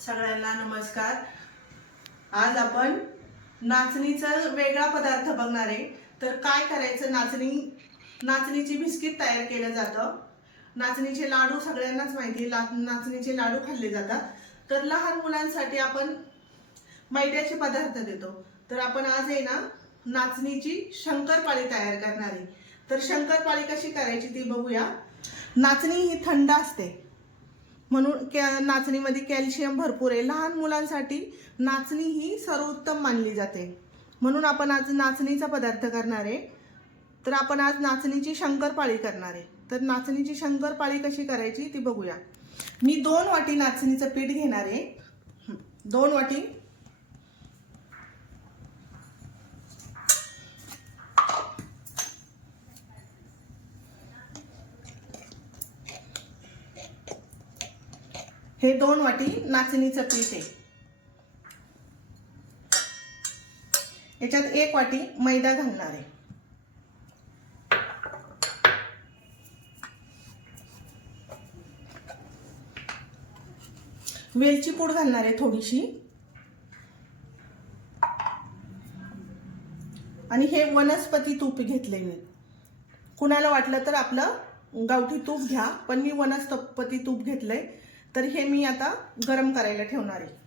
सगळ्यांना नमस्कार। आज आपण नाचणीचा वेगळा पदार्थ बघणार आहे। तर काय करायचं, नाचणीची बिस्किट तयार केलं जातं। नाचणीचे लाडू सगळ्यांनाच माहिती आहे, नाचणीचे लाडू खाल्ले जातात। तर लहान मुलांसाठी आपण मैद्याचे पदार्थ देतो। तर आपण आज आहे ना नाचणीची शंकरपाळी तयार करणार आहे। तर शंकरपाळी कशी करायची ती बघूया। नाचणी ही थंड असते म्हणून नाचणीमध्ये कॅल्शियम भरपूर आहे। लहान मुलांसाठी नाचणी ही सर्वोत्तम मानली जाते, म्हणून आपण आज नाचणीचा पदार्थ करणार आहे। तर आपण आज नाचणीची शंकरपाळी करणार आहे। तर नाचणीची शंकरपाळी कशी करायची ती बघूया। मी 2 वाटी नाचणीचं पीठ घेणार आहे। 2 वाटी हे 2 वाटी नाचणीचं पीठ आहे। याच्यात 1 वाटी मैदा घालणार आहे। वेलची पूड घालणार आहे थोडीशी, आणि हे वनस्पती तूप घेतले मी। कुणाला वाटलं तर आपलं गावठी तूप घ्या, पण मी वनस्पती तूप घेतलंय। तर हे मी आता गरम करायला ठेवणार आहे।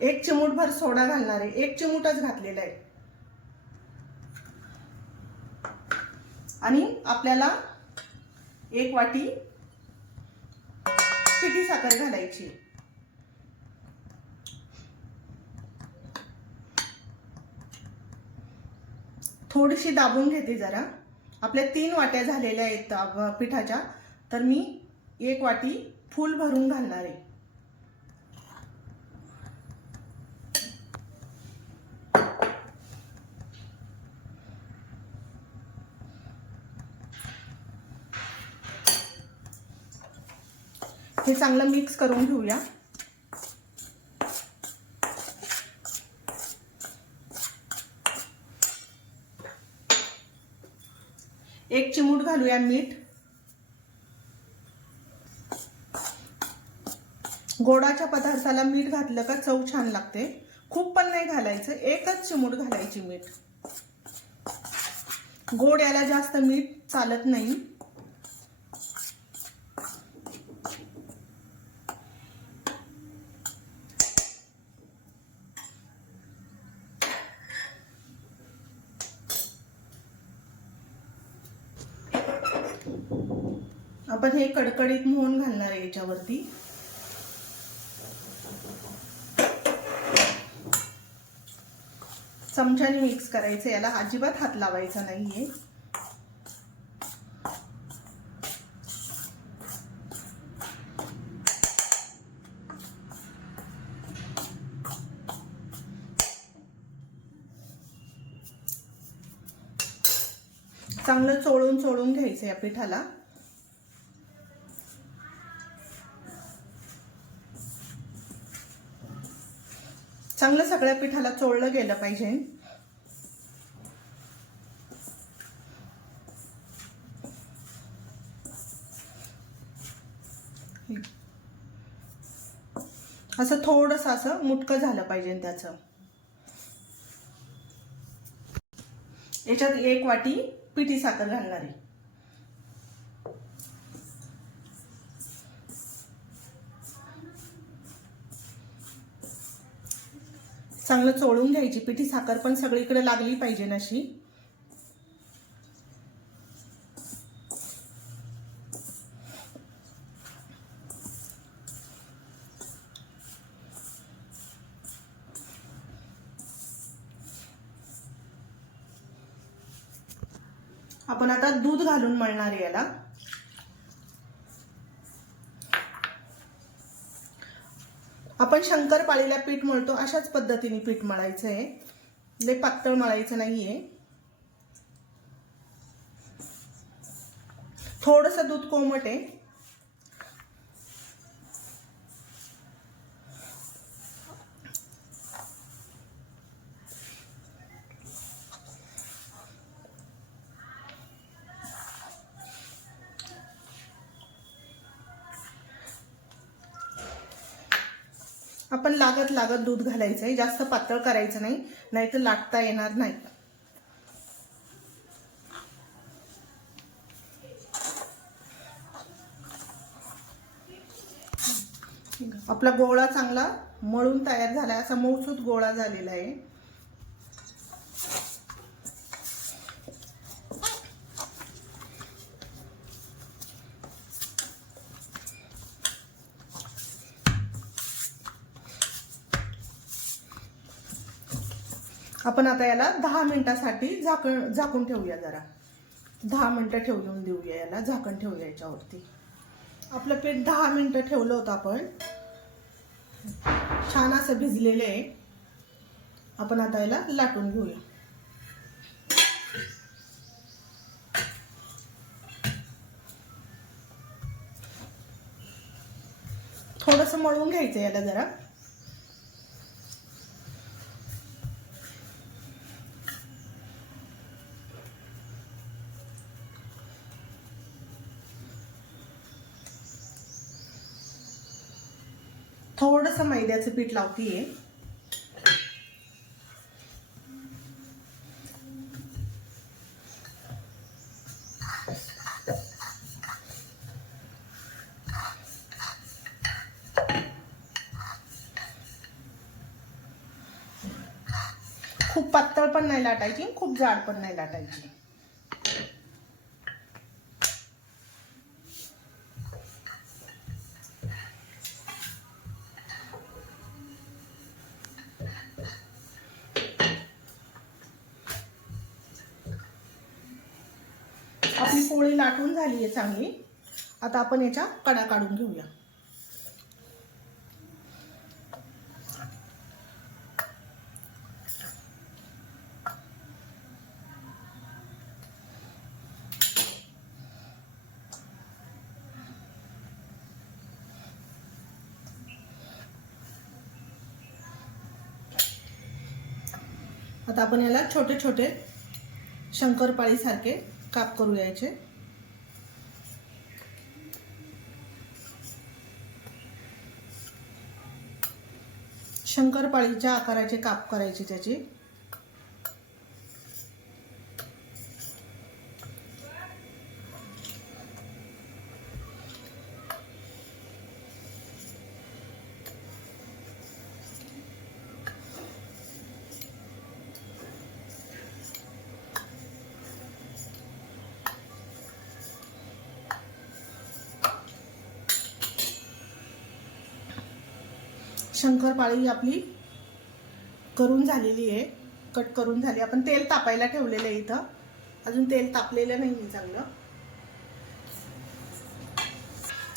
एक चिमूटभर सोडा घालणार आहे। 1 चिमूटच घातलेला आहे। आणि आपल्याला 1 वाटी पिठी साखर घालायची। थोडीशी दाबून घेते जरा। आपल्या 3 वाट्या झालेल्या आहेत पिठाच्या, तर मी 1 वाटी फुल भरून घालणार आहे। हे चांगलं मिक्स करून घेऊया। एक चिमूट घालूया मीठ। गोडाच्या पदार्थाला मीठ घातलं का चव छान लागते। खूप पण नाही घालायचं, 1च चिमूट घालायची मीठ। गोड याला जास्त मीठ चालत नाही। आपण हे कडकडीत मोहन घालणार आहे याच्यावरती। चमच्याने मिक्स करायचं, याला अजिबात हात लावायचा नाहीये। चांगलं चोळून चोळून घ्यायचं या पिठाला। चांगलं सगळ्या पिठाला चोळलं गेलं पाहिजे। असं थोडंसं असं मुटकं झालं पाहिजे त्याचं। याच्यात 1 वाटी पिठी साखर घालणार आहे। चांगलं चोळून घ्यायची, पिठी साखर पण सगळीकडे लागली पाहिजे अशी। आपण आता दूध घालून मळणार आहे याला। आपण शंकरपाळीला पीठ मळतो अशाच पद्धतीने पीठ मळायचं आहे, लय पातळ मळायचं नाहीये। थोडंसं दूध कोमट आहे। आपण लागत लागत दूध घालायचं आहे, जास्त पातळ करायचं नाही, नाहीतर लाटता येणार नाही. आपला गोळा चांगला मळून तयार झाला, असा मऊसूत गोळा झालेला आहे. आपण आता याला 10 मिनिटासाठी झाकून ठेवूया. जरा 10 मिनिटं ठेवून देऊया याला, झाकण ठेवूया याच्यावरती. आपलं पीठ 10 मिनिटं ठेवलं होतं आपण, छान असं भिजलेलं आहे. आपण आता याला लाटून घेऊया. थोडंसं मळून घ्यायचं याला जरा. थोडंसं मैद्याचं पीठ लावतीये. खूप पातळ पण नाही लाटायची, खूप जाड पण नाही लाटायची. आपली पोळी लाटून झाली आहे चांगली. आता आपण याच्या कडा काढून घेऊया. आता आपण याला छोटे छोटे शंकरपाळी सारखे काप करू यायचे. शंकरपाळीच्या आकाराचे काप करायचे त्याचे. शंकरपाळी आपली करून झालेली आहे, कट करून झाली. आपण तेल तापायला ठेवलेलं आहे इथं, अजून तेल तापलेलं नाही मी चांगलं.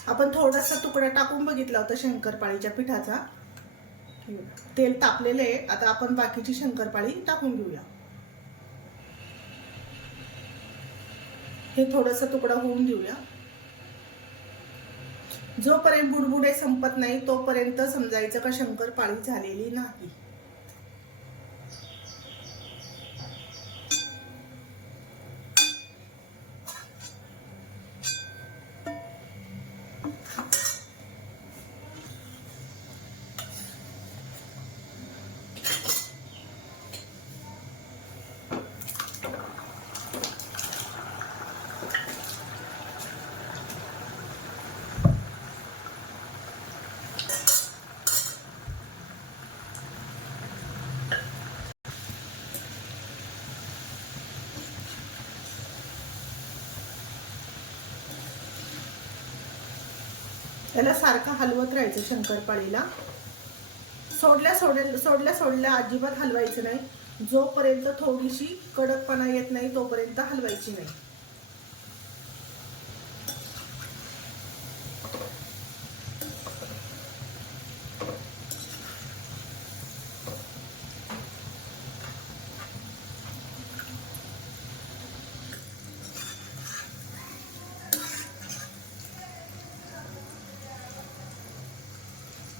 आपण थोडासा तुकडा टाकून बघितला होता शंकरपाळीच्या पिठाचा. तेल तापलेलं आहे. आता आपण बाकीची शंकरपाळी टाकून घेऊया. हे थोडासा तुकडा होऊन देऊया. जोपर्यंत बुडबुडे संपत नाही तोपर्यंत समजायचं का शंकरपाळी झालेली नाही. त्याला सारखं हलवत राहायचं शंकरपाळीला. सोडल्या अजिबात हलवायचं नाही. जोपर्यंत थोडीशी कडकपणा येत नाही तोपर्यंत हलवायची नाही.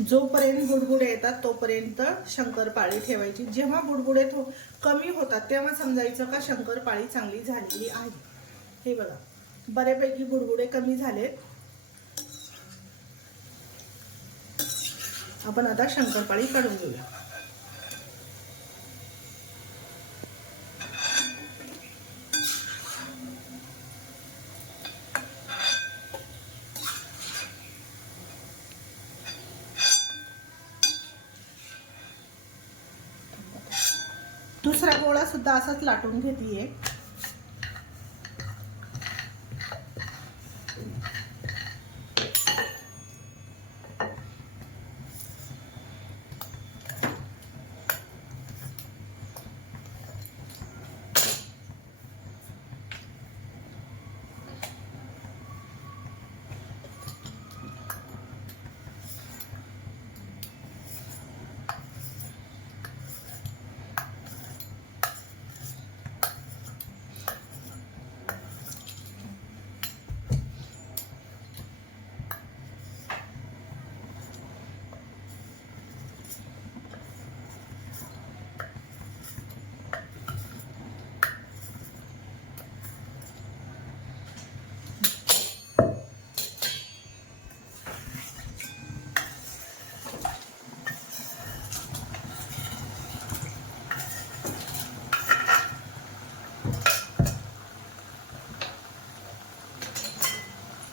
जोपर्यंत बुडबुडे येतात तोपर्यंत शंकरपाळी ठेवायची. जेव्हा बुडबुडे कमी होतात तेव्हा समजायचं का शंकरपाळी चांगली झालेली आहे. हे बघा, बऱ्यापैकी बुडबुडे कमी झालेत. आपण आता शंकरपाळी काढून घेऊया. दुसरा गोळा सुद्धा असाच लाटून घेतीये.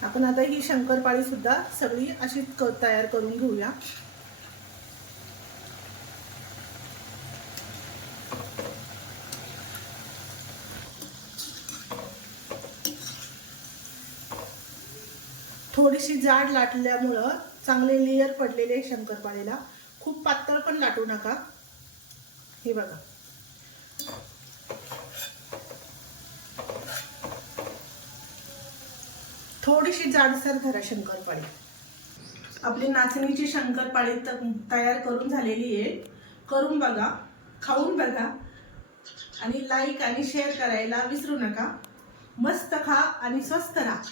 आपण आता ही शंकरपाळी सुद्धा सगळी अशी तयार करून घेऊया. थोडीशी जाड लाटल्यामुळं चांगले लेयर पडलेले शंकरपाळीला. खूप पातळ पण लाटू नका. हे बघा, थोडीशी जाडसर धरा शंकरपाळी. आपली नाचणीची शंकरपाळी तयार करून झालेली आहे. करून बघा, खाऊन बघा आणि लाईक आणि शेअर करायला विसरू नका. मस्त खा आणि स्वस्त राहा.